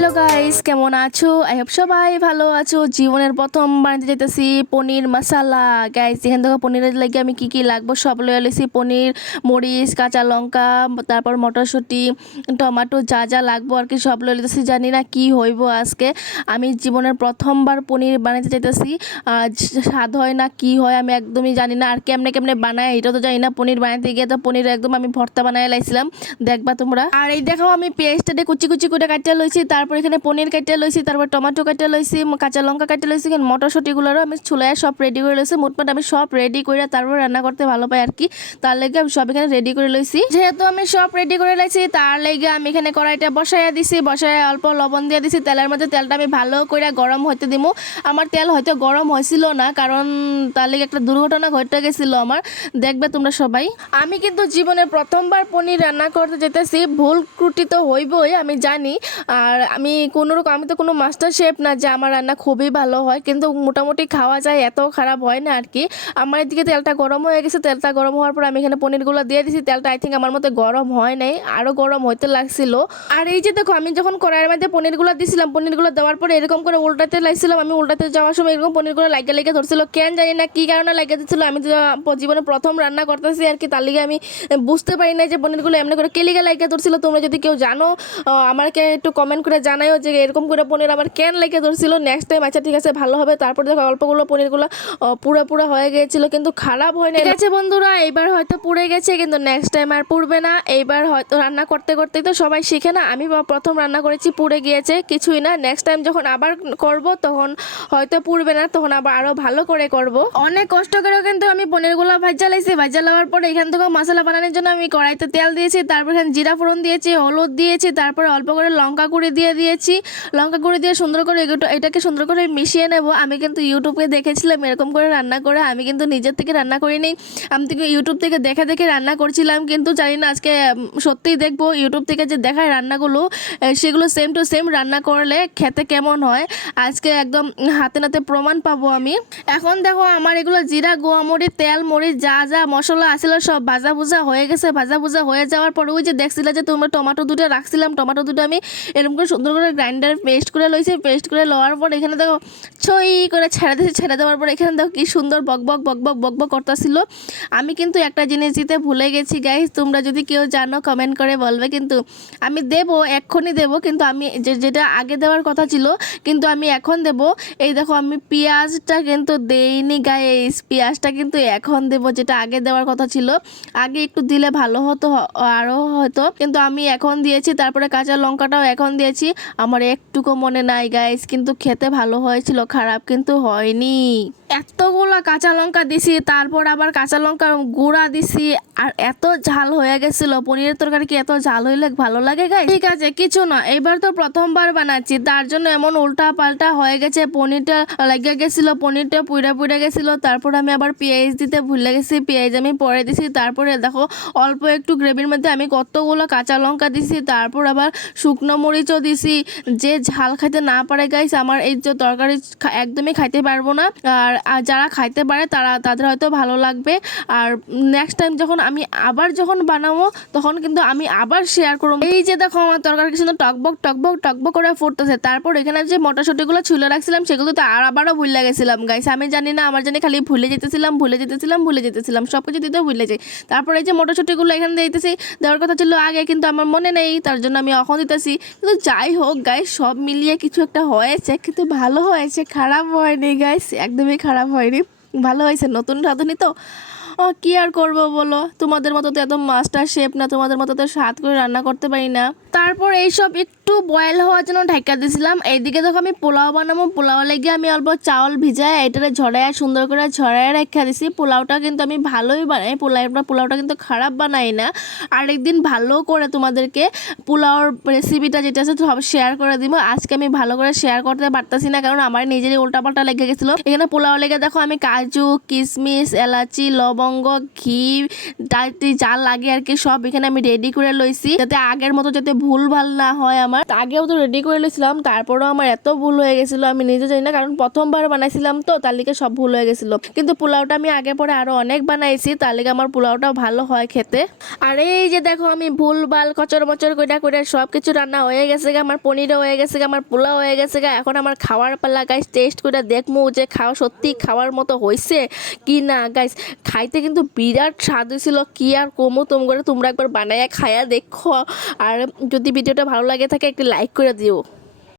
Hello guys, কেমন আছো? I hope সবাই ভালো আছো। জীবনের প্রথম বানাতে যেতেছি পনির মশালা। গাইস, এখান থেকে পনিরের লাগে আমি কি কি লাগবো সব লয়ে লইছি। পনির, মরিচ, কাঁচা লঙ্কা, তারপর মটরশুঁটি, টমেটো, যা যা লাগবো আর কি সব লয়ে লইতেছি। জানি না কি হইব আজকে। আমি জীবনের প্রথমবার পনির বানাতে যেতেছি। স্বাদ হয় না কি হয় আমি একদমই জানি না, আর কেমনে কেমনে বানায় এটা তো জানি না। পনির বানাতে গিয়ে তো পনির একদম আমি ভর্তা বানায় লাইছিলাম, দেখবা তোমরা। আর এই দেখো আমি পেঁয়াজটা কুচি কুচি করে কাটিয়ে লইছি, তারপর এখানে পনির কাটিয়ে লইছি, তারপর টমেটো কাটিয়ে লইছি, কাঁচা লঙ্কা কাটিয়ে লইছি, এখানে মটরশুঁটিগুলোরও আমি চুলায় সব রেডি করে লইছি। মোটমাট আমি সব রেডি করে তারপর রান্না করতে ভালো পাই আর কি, তার লেগে আমি সব এখানে রেডি করে লইছি। যেহেতু আমি সব রেডি করে লাইছি তার লেগে আমি এখানে কড়াইটা বসাইয়া দিছি, বসায় অল্প লবণ দিয়ে দিছি তেলের মধ্যে। তেলটা আমি ভালো করে গরম হইতে দিব। আমার তেল হয়তো গরম হয়েছিল না, কারণ তার লেগে একটা দুর্ঘটনা ঘটে গেছিল আমার, দেখবে তোমরা সবাই। আমি কিন্তু জীবনের প্রথমবার পনির রান্না করতে যেতেছি, ভুল ত্রুটি তো হইবই আমি জানি। আর আমি আমি তো কোনো মাস্টার শেফ না যে আমার রান্না খুবই ভালো হয়, কিন্তু মোটামুটি খাওয়া যায়, এত খারাপ হয় না আর কি। আমার এদিকে তেলটা গরম হয়ে গেছে, তেলটা গরম হওয়ার পর আমি এখানে পনিরগুলো দিয়ে দিছি। তেলটা আই থিঙ্ক আমার মতো গরম হয় নাই, আরও গরম হইতে লাগছিল। আর এই যে দেখো, আমি যখন কড়াইয়ের মধ্যে পনিরগুলো দিছিলাম, পনিরগুলো দেওয়ার পরে এরকম করে উল্টাতে লাগছিলাম, আমি উল্টাতে যাওয়ার সময় এরকম পনিরগুলো লাগে লেগে ধরছিল। কেন জানি না কি কারণে লাগে দিচ্ছিল। আমি জীবনে প্রথম রান্না করতেছি আর কি, তার লিগে আমি বুঝতে পারি না যে পনিরগুলো এমনি করে কেলিগে লাগে ধরছিল। তোমরা যদি কেউ জানো আমাকে একটু কমেন্ট করে জানাইও যে এরকম করে পনির আমার কেন লেগে ধরছিল। নেক্সট টাইম আচ্ছা ঠিক আছে ভালো হবে। তারপর দেখো অল্পগুলো পনিরগুলো পুরো পুরো হয়ে গিয়েছিল, কিন্তু খারাপ হয় না। ঠিক আছে বন্ধুরা, এইবার হয়তো পুড়ে গেছে, কিন্তু নেক্সট টাইম আর পুড়বে না। এইবার হয়তো রান্না করতে করতেই তো সবাই শিখে না, আমি প্রথম রান্না করেছি পুড়ে গিয়েছে, কিছুই না। নেক্সট টাইম যখন আবার করব তখন হয়তো পুড়বে না, তখন আবার আরো ভালো করে করব। অনেক কষ্ট করে কিন্তু আমি পনিরগুলো ভাজা লাইছি। ভাজা লাওয়ার পরে এখান থেকে মশলা বানানোর জন্য আমি কড়াইতে তেল দিয়েছি, তারপর এখানে জিরা ফোড়ন দিয়েছি, হলুদ দিয়েছি, তারপরে অল্প করে লঙ্কা গুঁড়ি দিয়ে দিয়েছি। লঙ্কা গুঁড়ি দিয়ে সুন্দর করে এটাকে সুন্দর করে মিশিয়ে নেব। আমি কিন্তু ইউটিউবে দেখেছিলাম এরকম করে রান্না করে, আমি কিন্তু নিজের থেকে রান্না করিনি। আমি থেকে ইউটিউব থেকে দেখে দেখে রান্না করছিলাম, কিন্তু জানি না আজকে সত্যিই দেখবো ইউটিউব থেকে যে দেখায় রান্নাগুলো, সেগুলো সেম টু সেম রান্না করলে খেতে কেমন হয় আজকে একদম হাতে নাতে প্রমাণ পাবো আমি। এখন দেখো আমার এগুলো জিরা, গোয়ামরিচ, তেল, মরিচ যা যা মশলা আসলে সব ভাজা ভুজা হয়ে গেছে। ভাজা ভুজা হয়ে যাওয়ার পরে ওই যে দেখছিলে যে তোমরা টমেটো দুটো রাখছিলাম, টমেটো দুটো আমি এরকম করে সুন্দর করে গ্রাইন্ডার পেস্ট করে লইছি। পেস্ট করে লওয়ার পর এখানে দেখো ছই করে ছেড়ে দিয়েছি। ছেড়ে দেওয়ার পর এখানে দেখো কি সুন্দর বকবক বকবক বকবক করতেছিল। আমি কিন্তু একটা জিনিস দিতে ভুলে গেছি গাইস, তোমরা যদি কেউ জানো কমেন্ট করে বলবে। কিন্তু আমি দেবো, এক্ষুনি দেবো, কিন্তু আমি যেটা আগে দেওয়ার কথা ছিল কিন্তু আমি এখন দেবো। এই দেখো আমি পেঁয়াজটা কিন্তু দেইনি গাইস, পেঁয়াজটা কিন্তু এখন দেবো, যেটা আগে দেওয়ার কথা ছিল। আগে একটু দিলে ভালো হতো আরও হয়তো, কিন্তু আমি এখন দিয়েছি। তারপরে কাঁচা লঙ্কাটাও এখন দিয়েছি। আমার একটুকু মনে নাই গাইস, কিন্তু খেতে ভালো হয়েছিল, খারাপ কিন্তু হয়নি। এতগুলা কাঁচা লঙ্কা দিছি, তারপর আবার কাঁচা লঙ্কার গুঁড়া দিছি, আর এত ঝাল হয়ে গেছিল। পনিরের তরকারি কি এত ঝাল হইলে ভালো লাগে গাইস? ঠিক আছে, কিছু না, এবার তো প্রথমবার বানাচ্ছি, তার জন্য এমন উল্টা পাল্টা হয়ে গেছে। পনিরটা লেগে গেছিল, পনিরটা পুড়ে পুড়ে গেছিল। তারপর আমি আবার পেঁয়াজ দিতে ভুলে গেছি, পেঁয়াজ আমি পরে দিছি। তারপরে দেখো অল্প একটু গ্রেভির মধ্যে আমি কতগুলো কাঁচা লঙ্কা দিছি, তারপর আবার শুকনো মরিচও দিছি। যে ঝাল খাইতে না পারে গাইস, আমার এই যে তরকারি একদমই খাইতে পারবো না। আর যারা খাইতে পারে তাদের হয়তো ভালো লাগবে। আর নেক্সট টাইম যখন আমি আবার বানাবো তখন কিন্তু আমি আবার শেয়ার করবো। এই যে দেখো আমার তরকারি কিছু টকবক টকবক টকবক করে ফুটতেছে। তারপর এখানে যে মটরশুঁটিগুলো ছুলে রাখছিলাম সেগুলো তো আবারও ভুলে গেছিলাম গাইস। আমি জানি না, আমার জানি খালি ভুলে যেতেছিলাম সব কিছু দিতে ভুলে যাই। তারপরে এই যে মটরশুঁটিগুলো এখানে দিতেছি, দেওয়ার কথা ছিল আগে, কিন্তু আমার মনে নেই, তার জন্য আমি এখন দিতেছি। কিন্তু যাই হোক গাইস, সব মিলিয়ে কিছু একটা হয়েছে, কিন্তু ভালো হয়েছে, খারাপ হয়নি গাইস, একদমই খারাপ হয়নি, ভালো হয়েছে। নতুন রাঁধুনি তো কি আর করবো বলো, তোমাদের মতো তো এত মাস্টার শেফ না, তোমাদের মতো তো স্বাদ করে রান্না করতে পারি না। তারপর এইসব একটু বয়েল হওয়ার জন্য ঢাকা দিয়েছিলাম। এইদিকে দেখো আমি পোলাও বানাবো, পোলাও লেগে আমি অল্প চাউল ভিজায় এটারে ঝরাইয়া সুন্দর করে ঝরাইয়া রেখে দিছি। পোলাওটা কিন্তু আমি ভালোই বানাই, পোলাওটা কিন্তু খারাপ বানাই না। আরেকদিন ভালো করে তোমাদেরকে পোলাওর রেসিপিটা যেটা আছে সব শেয়ার করে দিব। আজকে আমি ভালো করে শেয়ার করতে পারতাছি না, কারণ আমার নিজেরই উল্টাপাল্টা লেগে গেছিলো। এখানে পোলাও লেগে দেখো আমি কাজু, কিশমিশ, এলাচি, লবঙ্গ, লবঙ্গ ঘি যা লাগে আর কি সব এখানে আমি রেডি করে লইছি, যাতে আগের মতো যাতে ভুল ভাল না হয় আমার। আগেও তো রেডি করে লইছিলাম, তারপরেও আমার এত ভুল হয়ে গেছিল আমি নিজে জানি না, কারণ প্রথমবার বানাইছিলাম তো তার লিগে সব ভুল হয়ে গেছিল। কিন্তু পোলাওটা আমি আগে পরে আরো অনেক বানাইছি, তার লিগে আমার পোলাওটা ভালো হয় খেতে। আর এই যে দেখো আমি ভুল ভাল কচর মচর কইরা কইরা সব কিছু রান্না হয়ে গেছে, আমার পনিরও হয়ে গেছে, আমার পোলাও হয়ে গেছে। এখন আমার খাওয়ার পালা গাইস, টেস্ট করে দেখমু যে খাওয়া সত্যি খাওয়ার মতো হয়েছে কি না। গাইস খাইতে কিন্তু বিরাট স্বাদ হয়েছিল, কি আর কমো তোমরা একবার বানায়া খায়া দেখো। আর যদি ভিডিওটা ভালো লাগে থাকে একটি লাইক করে দিও।